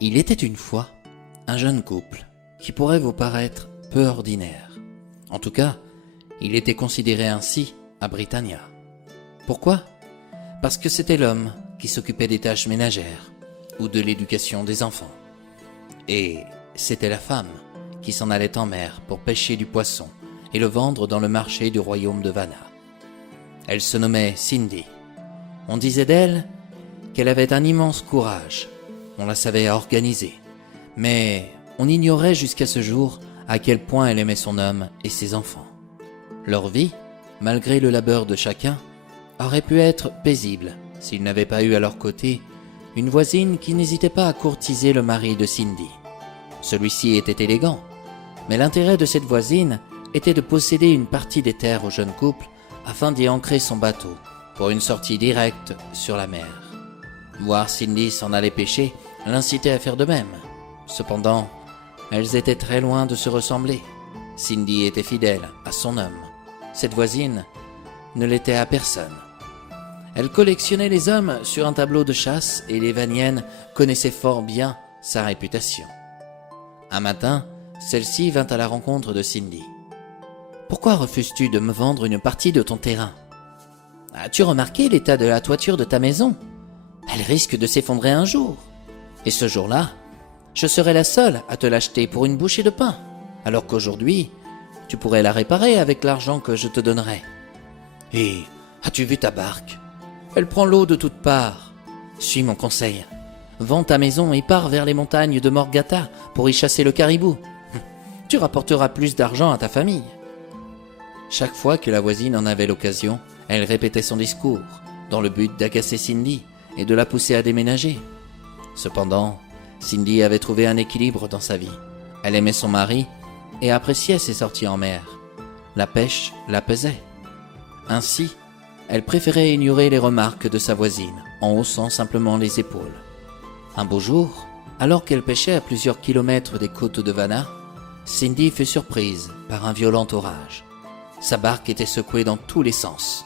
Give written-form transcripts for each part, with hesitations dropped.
Il était une fois un jeune couple qui pourrait vous paraître peu ordinaire. En tout cas, il était considéré ainsi à Britannia. Pourquoi ? Parce que c'était l'homme qui s'occupait des tâches ménagères ou de l'éducation des enfants. Et c'était la femme qui s'en allait en mer pour pêcher du poisson et le vendre dans le marché du royaume de Vanna. Elle se nommait Cindy. On disait d'elle qu'elle avait un immense courage. On la savait organiser. Mais on ignorait jusqu'à ce jour à quel point elle aimait son homme et ses enfants. Leur vie, malgré le labeur de chacun, aurait pu être paisible s'ils n'avaient pas eu à leur côté une voisine qui n'hésitait pas à courtiser le mari de Cindy. Celui-ci était élégant, mais l'intérêt de cette voisine était de posséder une partie des terres au jeune couple afin d'y ancrer son bateau pour une sortie directe sur la mer. Voir Cindy s'en aller pêcher l'incitait à faire de même. Cependant, elles étaient très loin de se ressembler. Cindy était fidèle à son homme. Cette voisine ne l'était à personne. Elle collectionnait les hommes sur un tableau de chasse et les Vanniennes connaissaient fort bien sa réputation. Un matin, celle-ci vint à la rencontre de Cindy. « Pourquoi refuses-tu de me vendre une partie de ton terrain ? As-tu remarqué l'état de la toiture de ta maison ? Elle risque de s'effondrer un jour. Et ce jour-là, je serai la seule à te l'acheter pour une bouchée de pain, alors qu'aujourd'hui, tu pourrais la réparer avec l'argent que je te donnerai. Et as-tu vu ta barque ? Elle prend l'eau de toutes parts. Suis mon conseil. Vends ta maison et pars vers les montagnes de Morgata pour y chasser le caribou. Tu rapporteras plus d'argent à ta famille. » Chaque fois que la voisine en avait l'occasion, elle répétait son discours, dans le but d'agacer Cindy et de la pousser à déménager. Cependant, Cindy avait trouvé un équilibre dans sa vie. Elle aimait son mari et appréciait ses sorties en mer. La pêche la pesait. Ainsi, elle préférait ignorer les remarques de sa voisine en haussant simplement les épaules. Un beau jour, alors qu'elle pêchait à plusieurs kilomètres des côtes de Vanna, Cindy fut surprise par un violent orage. Sa barque était secouée dans tous les sens.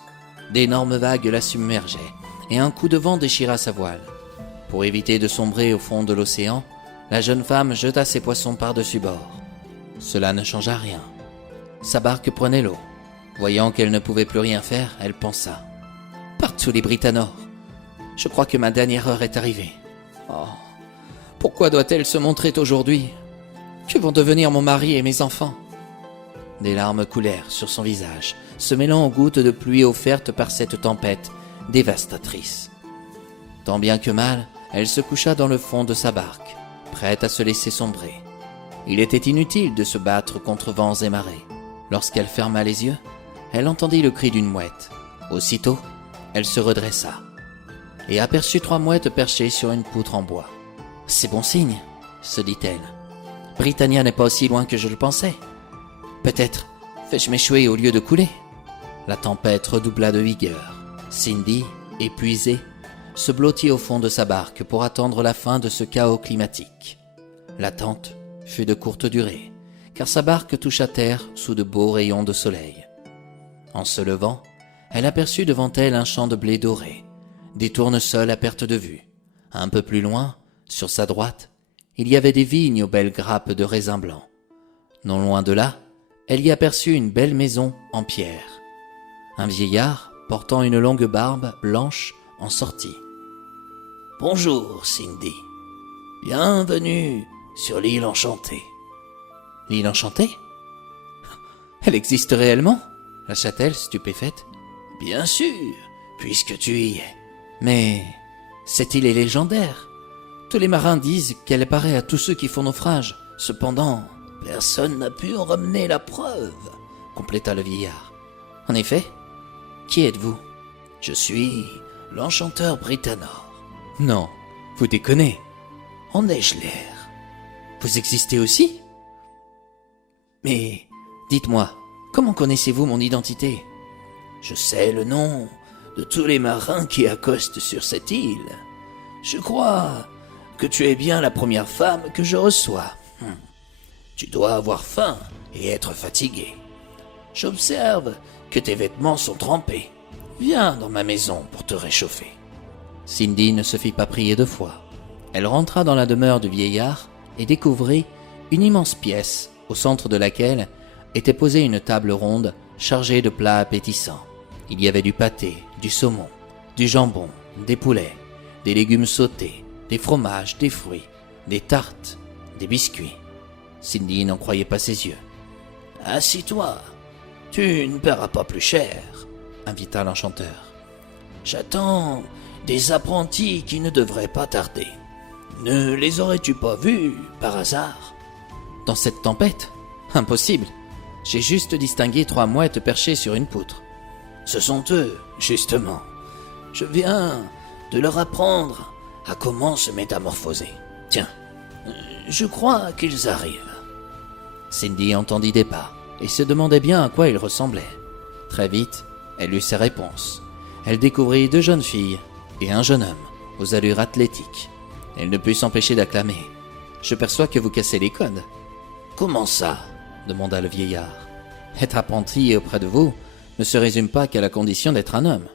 D'énormes vagues la submergeaient et un coup de vent déchira sa voile. Pour éviter de sombrer au fond de l'océan, la jeune femme jeta ses poissons par-dessus bord. Cela ne changea rien. Sa barque prenait l'eau. Voyant qu'elle ne pouvait plus rien faire, elle pensa « Partout les Britanors, je crois que ma dernière heure est arrivée. Oh, pourquoi doit-elle se montrer aujourd'hui ? Que vont devenir mon mari et mes enfants ?» Des larmes coulèrent sur son visage, se mêlant aux gouttes de pluie offertes par cette tempête dévastatrice. Tant bien que mal, elle se coucha dans le fond de sa barque, prête à se laisser sombrer. Il était inutile de se battre contre vents et marées. Lorsqu'elle ferma les yeux, elle entendit le cri d'une mouette. Aussitôt, elle se redressa et aperçut 3 mouettes perchées sur une poutre en bois. « C'est bon signe, » se dit-elle. « Britannia n'est pas aussi loin que je le pensais. Peut-être fais-je m'échouer au lieu de couler ?» La tempête redoubla de vigueur. Cindy, épuisée, se blottit au fond de sa barque pour attendre la fin de ce chaos climatique. L'attente fut de courte durée, car sa barque toucha terre sous de beaux rayons de soleil. En se levant, elle aperçut devant elle un champ de blé doré, des tournesols à perte de vue. Un peu plus loin, sur sa droite, il y avait des vignes aux belles grappes de raisins blancs. Non loin de là, elle y aperçut une belle maison en pierre. Un vieillard, portant une longue barbe blanche, en sortit. « Bonjour, Cindy. Bienvenue sur l'île enchantée. » « L'île enchantée ? Elle existe réellement ?» lâcha-t-elle, stupéfaite. « Bien sûr, puisque tu y es. Mais cette île est légendaire. Tous les marins disent qu'elle paraît à tous ceux qui font naufrage. Cependant, personne n'a pu en ramener la preuve, » compléta le vieillard. « En effet, qui êtes-vous ? » « Je suis l'enchanteur Britanor. »« Non, vous déconnez. »« En ai-je l'air ? » ?»« Vous existez aussi ? » « Mais dites-moi, comment connaissez-vous mon identité ? » ?»« Je sais le nom de tous les marins qui accostent sur cette île. Je crois que tu es bien la première femme que je reçois. Tu dois avoir faim et être fatigué. J'observe que tes vêtements sont trempés. Viens dans ma maison pour te réchauffer. » Cindy ne se fit pas prier 2 fois. Elle rentra dans la demeure du vieillard et découvrit une immense pièce au centre de laquelle était posée une table ronde chargée de plats appétissants. Il y avait du pâté, du saumon, du jambon, des poulets, des légumes sautés, des fromages, des fruits, des tartes, des biscuits. Cindy n'en croyait pas ses yeux. « Assis-toi, tu ne paieras pas plus cher, » invita l'enchanteur. « J'attends des apprentis qui ne devraient pas tarder. Ne les aurais-tu pas vus, par hasard ?»« Dans cette tempête ? Impossible. J'ai juste distingué 3 mouettes perchées sur une poutre. »« Ce sont eux, justement. Je viens de leur apprendre à comment se métamorphoser. Tiens, je crois qu'ils arrivent. » Cindy entendit des pas et se demandait bien à quoi ils ressemblaient. Très vite, elle eut ses réponses. Elle découvrit 2 jeunes filles et un jeune homme aux allures athlétiques. Elle ne put s'empêcher d'acclamer. « Je perçois que vous cassez les codes. »« Comment ça ?» demanda le vieillard. « Être apprenti auprès de vous ne se résume pas qu'à la condition d'être un homme. »«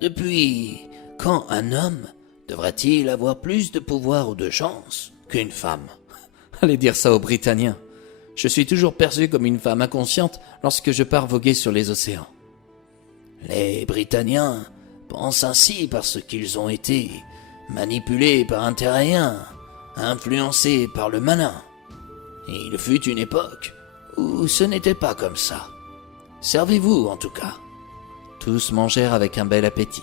Depuis quand un homme devrait-il avoir plus de pouvoir ou de chance qu'une femme ?» Allez dire ça aux Britanniens. Je suis toujours perçu comme une femme inconsciente lorsque je pars voguer sur les océans. Les Britanniens pensent ainsi parce qu'ils ont été manipulés par un terrien, influencés par le malin. Il fut une époque où ce n'était pas comme ça. Servez-vous en tout cas. Tous mangèrent avec un bel appétit,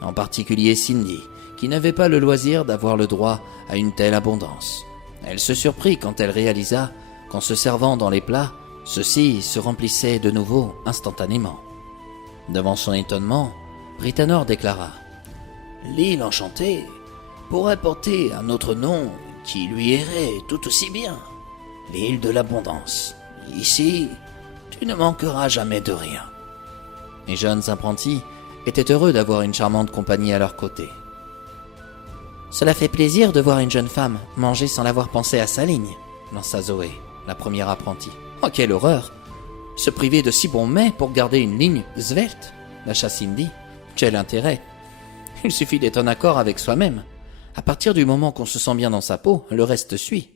en particulier Cindy, qui n'avait pas le loisir d'avoir le droit à une telle abondance. Elle se surprit quand elle réalisa qu'en se servant dans les plats, ceux-ci se remplissaient de nouveau instantanément. Devant son étonnement, Britannor déclara « L'île enchantée pourrait porter un autre nom qui lui irait tout aussi bien. L'île de l'abondance. Ici, tu ne manqueras jamais de rien. » Les jeunes apprentis étaient heureux d'avoir une charmante compagnie à leur côté. « Cela fait plaisir de voir une jeune femme manger sans l'avoir pensé à sa ligne, » lança Zoé, la première apprentie. « Oh, quelle horreur! Se priver de si bons mets pour garder une ligne svelte, lâcha Cindy. Quel intérêt! Il suffit d'être en accord avec soi-même. À partir du moment qu'on se sent bien dans sa peau, le reste suit. »«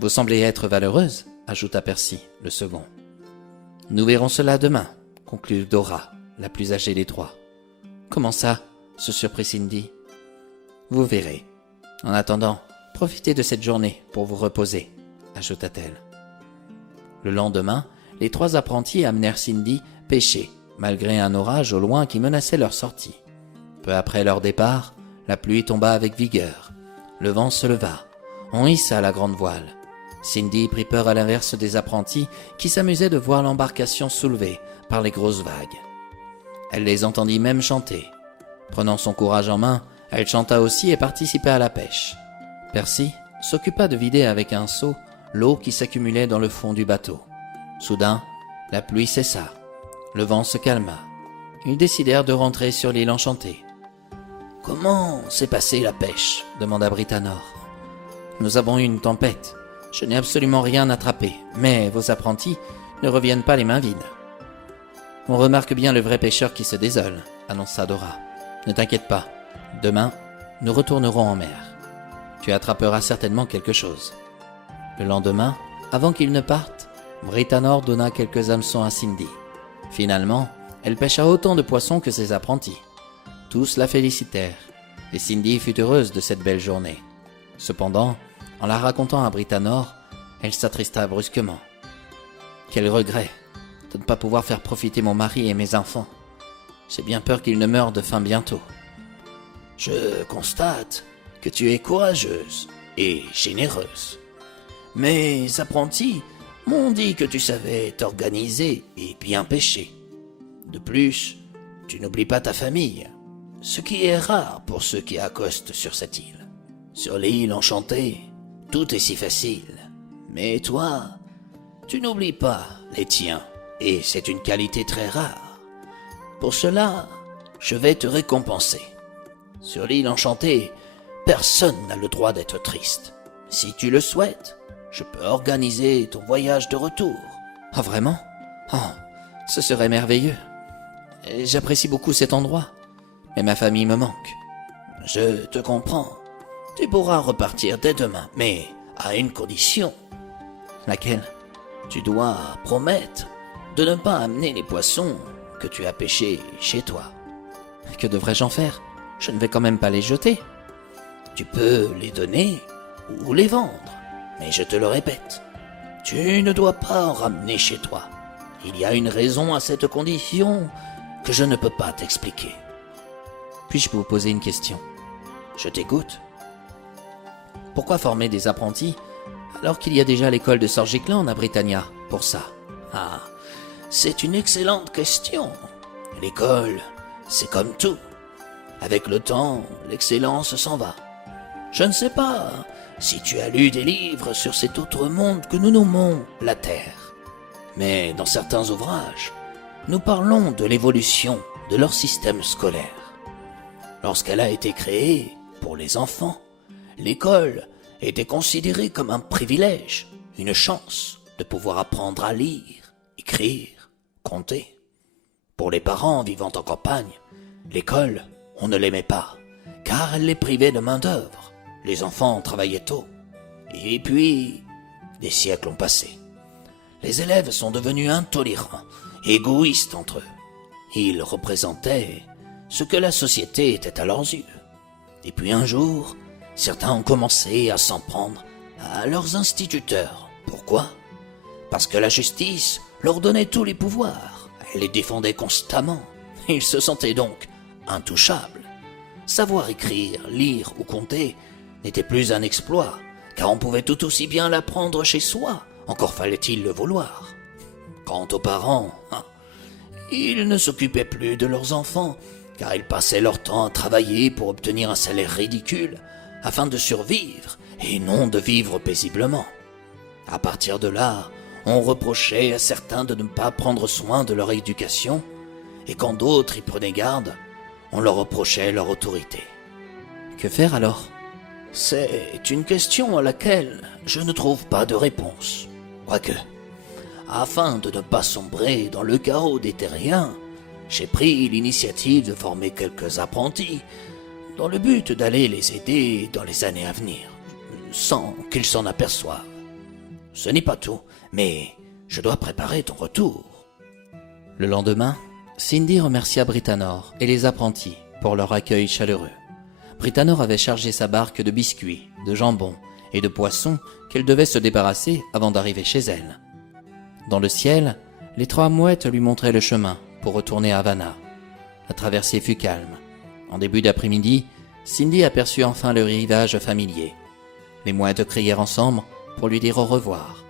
Vous semblez être valeureuse, » ajouta Percy, le second. « Nous verrons cela demain, » conclut Dora, la plus âgée des 3. « Comment ça ?» se surprit Cindy. « Vous verrez. En attendant, profitez de cette journée pour vous reposer, » ajouta-t-elle. Le lendemain, les 3 apprentis amenèrent Cindy pêcher, malgré un orage au loin qui menaçait leur sortie. Peu après leur départ, la pluie tomba avec vigueur. Le vent se leva. On hissa la grande voile. Cindy prit peur à l'inverse des apprentis qui s'amusaient de voir l'embarcation soulevée par les grosses vagues. Elle les entendit même chanter. Prenant son courage en main, elle chanta aussi et participa à la pêche. Percy s'occupa de vider avec un seau l'eau qui s'accumulait dans le fond du bateau. Soudain, la pluie cessa. Le vent se calma. Ils décidèrent de rentrer sur l'île enchantée. « Comment s'est passée la pêche ?» demanda Britannor. « Nous avons eu une tempête. Je n'ai absolument rien attrapé, mais vos apprentis ne reviennent pas les mains vides. »« On remarque bien le vrai pêcheur qui se désole, » annonça Dora. « Ne t'inquiète pas. Demain, nous retournerons en mer. Tu attraperas certainement quelque chose. » Le lendemain, avant qu'ils ne partent, Britannor donna quelques hameçons à Cindy. Finalement, elle pêcha autant de poissons que ses apprentis. Tous la félicitèrent, et Cindy fut heureuse de cette belle journée. Cependant, en la racontant à Britannor, elle s'attrista brusquement. Quel regret de ne pas pouvoir faire profiter mon mari et mes enfants. J'ai bien peur qu'ils ne meurent de faim bientôt. Je constate que tu es courageuse et généreuse. Mes apprentis m'ont dit que tu savais t'organiser et bien pêcher. De plus, tu n'oublies pas ta famille, ce qui est rare pour ceux qui accostent sur cette île. Sur l'île enchantée, tout est si facile. Mais toi, tu n'oublies pas les tiens, et c'est une qualité très rare. Pour cela, je vais te récompenser. Sur l'île enchantée, personne n'a le droit d'être triste. Si tu le souhaites, je peux organiser ton voyage de retour. Ah, vraiment? Oh, ce serait merveilleux. J'apprécie beaucoup cet endroit, mais ma famille me manque. Je te comprends. Tu pourras repartir dès demain, mais à une condition. Laquelle? Tu dois promettre de ne pas amener les poissons que tu as pêchés chez toi. Que devrais-je en faire? Je ne vais quand même pas les jeter. Tu peux les donner ou les vendre, mais je te le répète, tu ne dois pas en ramener chez toi. Il y a une raison à cette condition que je ne peux pas t'expliquer. Puis-je vous poser une question? Je t'écoute. Pourquoi former des apprentis alors qu'il y a déjà l'école de Sir Gickland à Britannia pour ça? Ah, c'est une excellente question. L'école, c'est comme tout. Avec le temps, l'excellence s'en va. Je ne sais pas si tu as lu des livres sur cet autre monde que nous nommons la Terre. Mais dans certains ouvrages, nous parlons de l'évolution de leur système scolaire. Lorsqu'elle a été créée pour les enfants, l'école était considérée comme un privilège, une chance de pouvoir apprendre à lire, écrire, compter. Pour les parents vivant en campagne, l'école, on ne l'aimait pas, car elle les privait de main-d'œuvre. Les enfants travaillaient tôt. Et puis, des siècles ont passé. Les élèves sont devenus intolérants, égoïstes entre eux. Ils représentaient ce que la société était à leurs yeux. Et puis un jour, certains ont commencé à s'en prendre à leurs instituteurs. Pourquoi? Parce que la justice leur donnait tous les pouvoirs. Elle les défendait constamment. Ils se sentaient donc intouchables. Savoir écrire, lire ou compter n'était plus un exploit, car on pouvait tout aussi bien l'apprendre chez soi, encore fallait-il le vouloir. Quant aux parents, ils ne s'occupaient plus de leurs enfants, car ils passaient leur temps à travailler pour obtenir un salaire ridicule, afin de survivre et non de vivre paisiblement. À partir de là, on reprochait à certains de ne pas prendre soin de leur éducation, et quand d'autres y prenaient garde, on leur reprochait leur autorité. Que faire alors? C'est une question à laquelle je ne trouve pas de réponse. Quoique, afin de ne pas sombrer dans le chaos des terriens, j'ai pris l'initiative de former quelques apprentis dans le but d'aller les aider dans les années à venir, sans qu'ils s'en aperçoivent. Ce n'est pas tout, mais je dois préparer ton retour. Le lendemain, Cindy remercia Britannor et les apprentis pour leur accueil chaleureux. Britannor avait chargé sa barque de biscuits, de jambon et de poissons qu'elle devait se débarrasser avant d'arriver chez elle. Dans le ciel, les 3 mouettes lui montraient le chemin pour retourner à Havana. La traversée fut calme. En début d'après-midi, Cindy aperçut enfin le rivage familier. Les mouettes crièrent ensemble pour lui dire au revoir.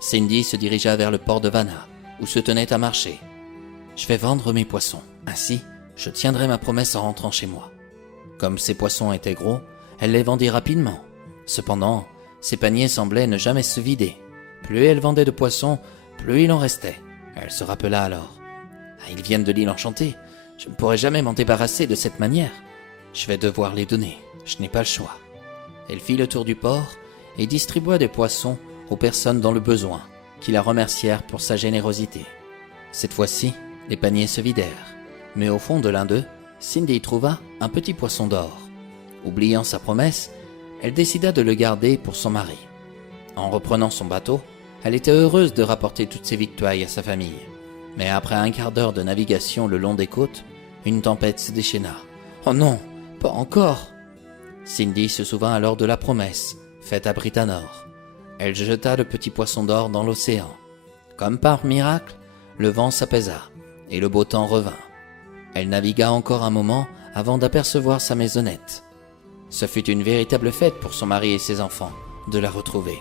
Cindy se dirigea vers le port de Havana, où se tenait un marché. « Je vais vendre mes poissons. Ainsi, je tiendrai ma promesse en rentrant chez moi. » Comme ces poissons étaient gros, elle les vendit rapidement. Cependant, ses paniers semblaient ne jamais se vider. Plus elle vendait de poissons, plus il en restait. Elle se rappela alors. « Ah, ils viennent de l'île Enchantée. Je ne pourrai jamais m'en débarrasser de cette manière. Je vais devoir les donner. Je n'ai pas le choix. » Elle fit le tour du port et distribua des poissons aux personnes dans le besoin, qui la remercièrent pour sa générosité. Cette fois-ci, les paniers se vidèrent. Mais au fond de l'un d'eux, Cindy trouva un petit poisson d'or. Oubliant sa promesse, elle décida de le garder pour son mari. En reprenant son bateau, elle était heureuse de rapporter toutes ses victuailles à sa famille. Mais après un quart d'heure de navigation le long des côtes, une tempête se déchaîna. « Oh non, pas encore !» Cindy se souvint alors de la promesse faite à Britannor. Elle jeta le petit poisson d'or dans l'océan. Comme par miracle, le vent s'apaisa et le beau temps revint. Elle navigua encore un moment avant d'apercevoir sa maisonnette. Ce fut une véritable fête pour son mari et ses enfants de la retrouver.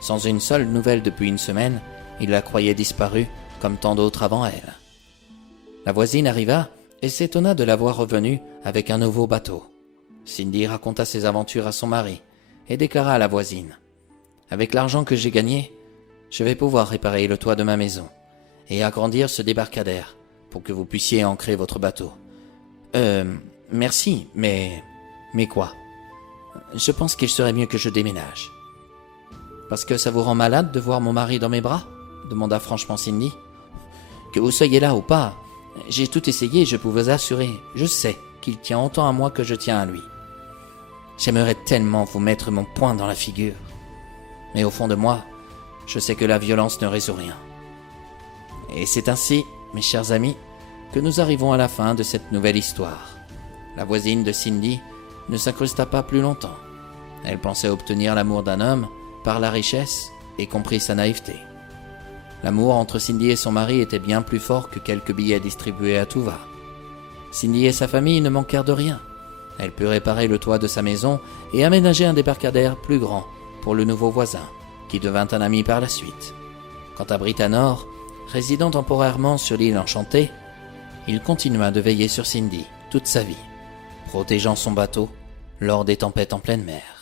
Sans une seule nouvelle depuis une semaine, il la croyait disparue comme tant d'autres avant elle. La voisine arriva et s'étonna de la voir revenue avec un nouveau bateau. Cindy raconta ses aventures à son mari et déclara à la voisine : « Avec l'argent que j'ai gagné, je vais pouvoir réparer le toit de ma maison et agrandir ce débarcadère pour que vous puissiez ancrer votre bateau. » Merci, mais quoi? Je pense qu'il serait mieux que je déménage. Parce que ça vous rend malade de voir mon mari dans mes bras? Demanda franchement Cindy. Que vous soyez là ou pas, j'ai tout essayé, je peux vous assurer. Je sais qu'il tient autant à moi que je tiens à lui. J'aimerais tellement vous mettre mon poing dans la figure. Mais au fond de moi, je sais que la violence ne résout rien. Et c'est ainsi, mes chers amis, que nous arrivons à la fin de cette nouvelle histoire. La voisine de Cindy ne s'incrusta pas plus longtemps. Elle pensait obtenir l'amour d'un homme par la richesse et comprit sa naïveté. L'amour entre Cindy et son mari était bien plus fort que quelques billets distribués à tout va. Cindy et sa famille ne manquèrent de rien. Elle put réparer le toit de sa maison et aménager un débarcadère plus grand pour le nouveau voisin, qui devint un ami par la suite. Quant à Britanor, résidant temporairement sur l'île enchantée, il continua de veiller sur Cindy toute sa vie, protégeant son bateau lors des tempêtes en pleine mer.